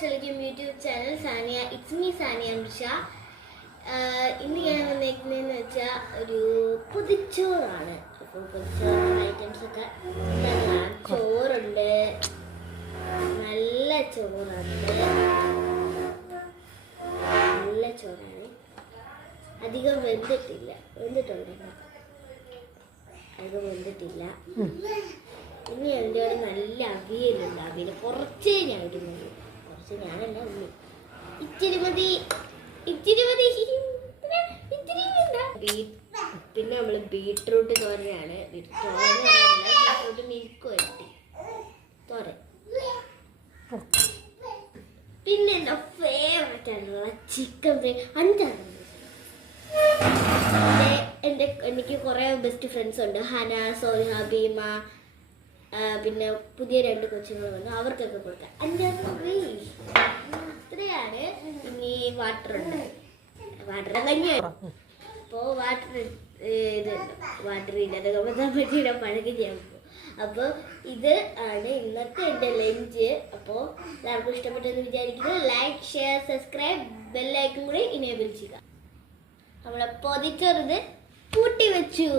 Welcome YouTube channel Saniya. It's me Saniya Amsha. ഇന്ന് ഞാൻ വന്നേക്കുന്നതെന്ന് വെച്ചാൽ ഒരു പൊതിച്ചോറാണ്. അപ്പോൾ പൊതിച്ചോറ് ഐറ്റംസ് ഒക്കെ ചോറുണ്ട്, നല്ല ചോറുണ്ട്, നല്ല ചോറാണ്. അധികം വെന്തിട്ടില്ല, അധികം വെന്തിട്ടില്ല. ഇനി എൻ്റെ ഒരു നല്ല അവിയലുണ്ട്. അവിയൽ കുറച്ചേ ഞാൻ ഇടുന്നുള്ളൂ, കുറച്ച് ഞാനല്ല ഉള്ളു. ഇച്ചിരി മതി. പിന്നെ നമ്മൾ ബീട്രൂട്ട് തോരനാണ്. ബീട്രൂട്ട് മിൽക്ക് വരട്ടി തോരൻ. പിന്നെ എൻ്റെ ഫേവറേറ്റ് ആയിട്ടുള്ള ചിക്കൻ ഫ്രൈ 5 എനിക്ക് കുറേ ബെസ്റ്റ് ഫ്രണ്ട്സ് ഉണ്ട്. ഹന, സോനിഹ, ഭീമ, പിന്നെ പുതിയ 2 കൊച്ചുങ്ങൾ വന്നു, അവർക്കൊക്കെ കൊടുക്കാം. 5 അത്രയാണ്. ഇനി വാട്ടറുണ്ട്, വാട്ടർ കഞ്ഞിയാണ്. അപ്പോൾ വാട്ടർ ഇല്ലാതെ പറ്റിയില്ല, പഴകി ചെയ്യാൻ പോകും. അപ്പോൾ ഇത് ആണ് ഇന്നത്തെ എൻ്റെ ലഞ്ച്. അപ്പോൾ എല്ലാവർക്കും ഇഷ്ടപ്പെട്ടെന്ന് വിചാരിക്കുന്നു. ലൈക്ക്, ഷെയർ, സബ്സ്ക്രൈബ്, ബെല്ലൈക്കൺ കൂടി ഇനേബിൾ ചെയ്യുക. നമ്മളെ പൊതിച്ചോറ് കൂട്ടി വെച്ചു.